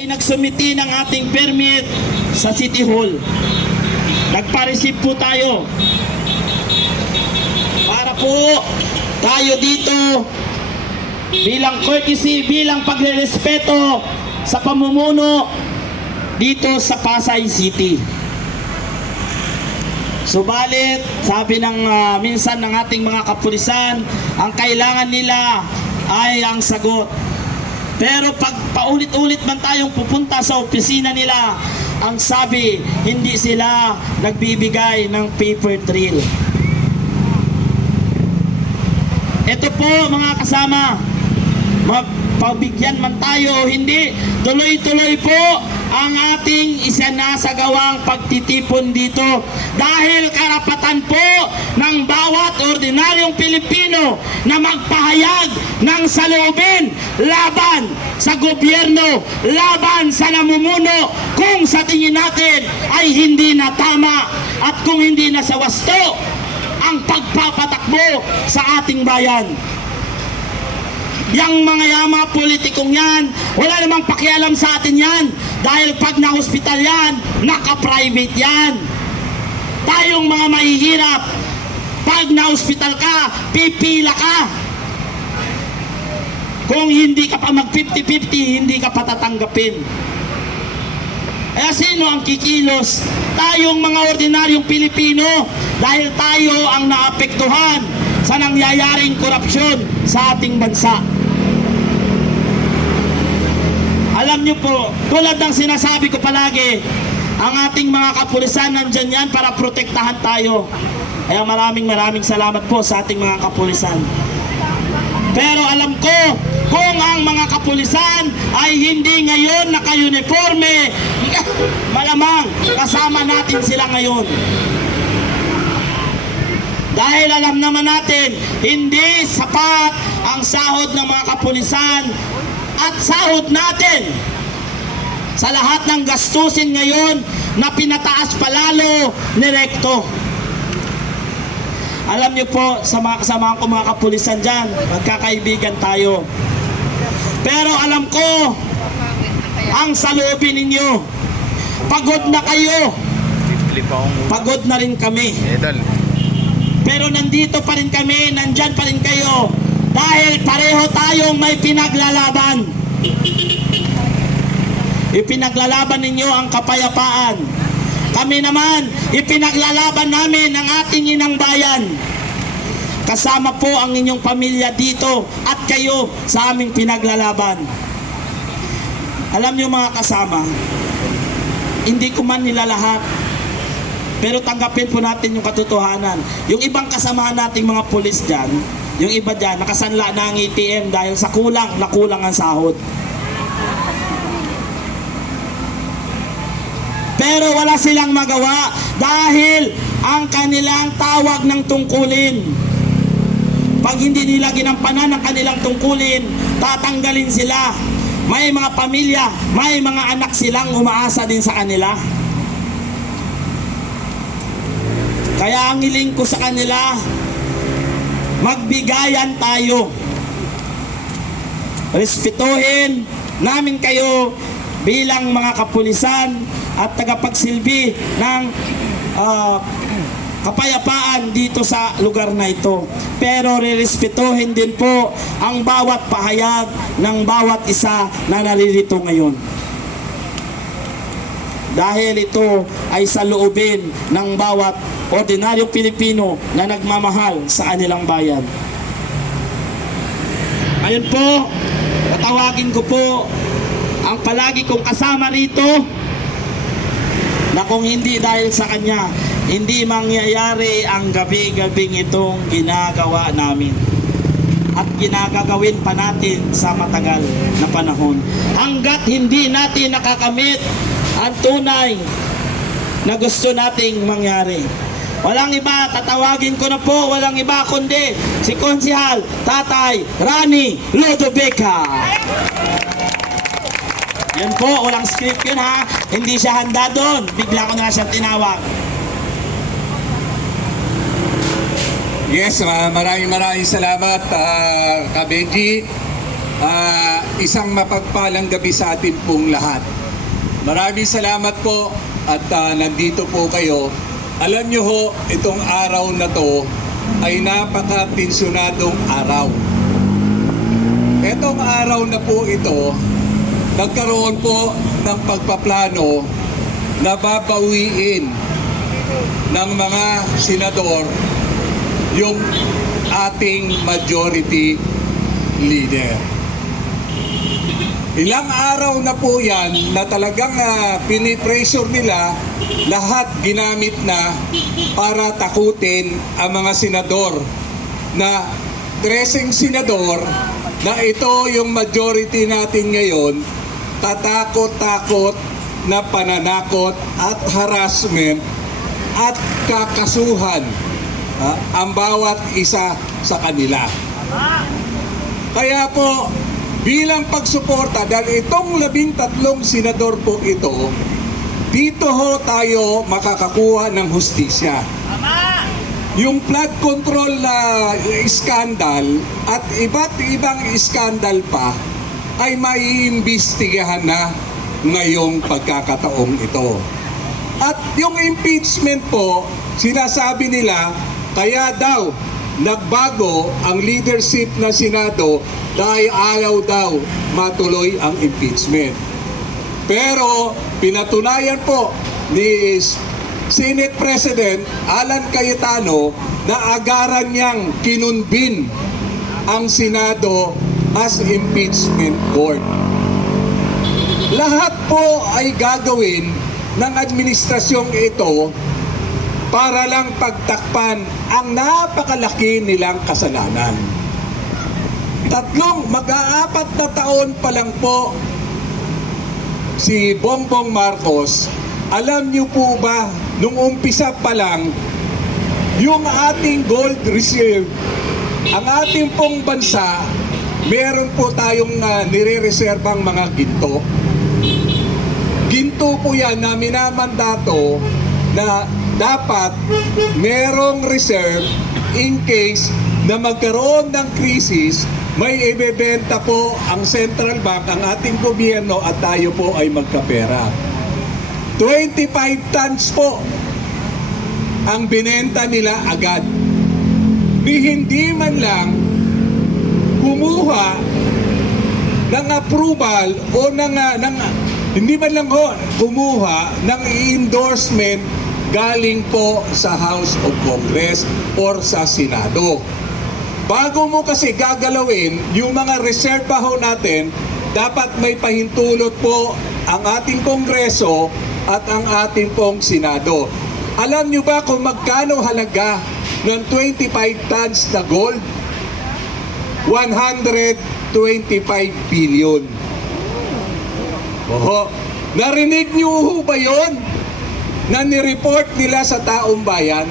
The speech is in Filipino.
ay nagsumiti ng ating permit sa City Hall. Nagpa-receive po tayo para po tayo dito bilang courtesy, bilang pagrerespeto sa pamumuno dito sa Pasay City. Subalit, sabi ng minsan ng ating mga kapulisan, ang kailangan nila ay ang sagot. Pero pag paulit-ulit man tayong pupunta sa opisina nila, ang sabi, hindi sila nagbibigay ng paper trail. Ito po mga kasama, mapabigyan man tayo, hindi, tuloy-tuloy po ang ating isinasagawang pagtitipon dito dahil karapatan po ng bawat ordinaryong Pilipino na magpahayag ng saloobin laban sa gobyerno, laban sa namumuno kung sa tingin natin ay hindi na tama at kung hindi na sa wasto ang pagpapatakbo sa ating bayan. Yang mga yama politikong yan, wala namang pakialam sa atin yan. Dahil pag na-hospital yan, naka-private yan. Tayong mga mahihirap, pag na-hospital ka, pipila ka. Kung hindi ka pa mag 50-50, hindi ka patatanggapin. Kaya sino ang kikilos? Tayong mga ordinaryong Pilipino dahil tayo ang naapektuhan sa nangyayaring korupsyon sa ating bansa. Alam niyo po, tulad ng sinasabi ko palagi, ang ating mga kapulisan nandyan yan para protektahan tayo. Kaya maraming salamat po sa ating mga kapulisan. Pero alam ko, kung ang mga kapulisan ay hindi ngayon naka-uniforme, malamang kasama natin sila ngayon. Dahil alam naman natin, hindi sapat ang sahod ng mga kapulisan at sahod natin sa lahat ng gastusin ngayon na pinataas palalo ni Recto. Alam niyo po, sa mga kasamahan ko mga kapulisan dyan, magkakaibigan tayo. Pero alam ko, ang saloobin ninyo, pagod na kayo, pagod na rin kami. Pero nandito pa rin kami, nandyan pa rin kayo, dahil pareho tayong may pinaglalaban. Ipinaglalaban ninyo ang kapayapaan. Kami naman, ipinaglalaban namin ang ating inang bayan. Kasama po ang inyong pamilya dito at kayo sa aming pinaglalaban. Alam niyo mga kasama, hindi ko man nila lahat, pero tanggapin po natin yung katotohanan. Yung ibang kasamahan nating mga pulis dyan, yung iba dyan, nakasanla na ang ATM dahil sa nakulang ang sahod. Pero wala silang magawa dahil ang kanilang tawag ng tungkulin. Pag hindi nila ginampanan ang kanilang tungkulin, tatanggalin sila. May mga pamilya, may mga anak silang umaasa din sa kanila. Kaya ang hiling ko sa kanila, magbigayan tayo. Respetuhin namin kayo bilang mga kapulisan at tagapagsilbi ng kapayapaan dito sa lugar na ito. Pero rerespetuhin din po ang bawat pahayag ng bawat isa na naririto ngayon. Dahil ito ay sa loobin ng bawat ordinaryong Pilipino na nagmamahal sa kanilang bayan. Ngayon po, tatawagin ko po ang palagi kong kasama rito na kung hindi dahil sa kanya, hindi mangyayari ang gabi-gabing itong ginagawa namin. At ginagagawin pa natin sa matagal na panahon. Hanggat hindi natin nakakamit ang tunay na gusto nating mangyari. Walang iba, tatawagin ko na po, walang iba kundi si Konsehal Tatay Rani Lodobeca. Yun po, walang script yun ha. Hindi siya handa doon. Bigla ko na siyang tinawag. Yes, maraming salamat Ka Benji. Isang mapagpalang gabi sa atin pong lahat. Maraming salamat po at nandito po kayo. Alam nyo ho, itong araw na to ay napaka-tensyonadong araw. Itong araw na po ito, nagkaroon po ng pagpaplano na babawiin ng mga senador yung ating majority leader. Ilang araw na po yan na talagang pinipressure nila, lahat ginamit na para takutin ang mga senador na 13 senador na ito yung majority natin ngayon, tatakot-takot na pananakot at harassment at kakasuhan ang bawat isa sa kanila. Kaya po, bilang pagsuporta, dahil itong 13 senador po ito, dito ho tayo makakakuha ng hustisya. Yung flood control na skandal at iba't ibang skandal pa ay maiimbestigahan na ngayong pagkakataong ito. At yung impeachment po, sinasabi nila, kaya daw nagbago ang leadership ng Senado dahil ayaw daw matuloy ang impeachment. Pero pinatunayan po ni Senate President Alan Cayetano na agaran niyang kinunbin ang Senado as impeachment court. Lahat po ay gagawin ng administrasyong ito para lang pagtakpan ang napakalaki nilang kasalanan. Mag-aapat na taon pa lang po si Bongbong Marcos. Alam niyo po ba, nung umpisa pa lang, yung ating gold reserve, ang ating pong bansa, meron po tayong nire-reserbang mga ginto. Ginto po yan na minamandato na dapat merong reserve in case na magkaroon ng krisis, may ibebenta po ang central bank, ang ating gobyerno at tayo po ay magkapera. 25 tons po ang binenta nila agad. Hindi man lang kumuha ng approval o hindi man lang kumuha ng endorsement galing po sa House of Congress or sa Senado. Bago mo kasi gagalawin yung mga reserva ho natin, dapat may pahintulot po ang ating Kongreso at ang ating pong Senado. Alam nyo ba kung magkano halaga ng 25 tons na gold? 125 billion. Oho, narinig nyo ho ba yun? Na nireport nila sa taong bayan?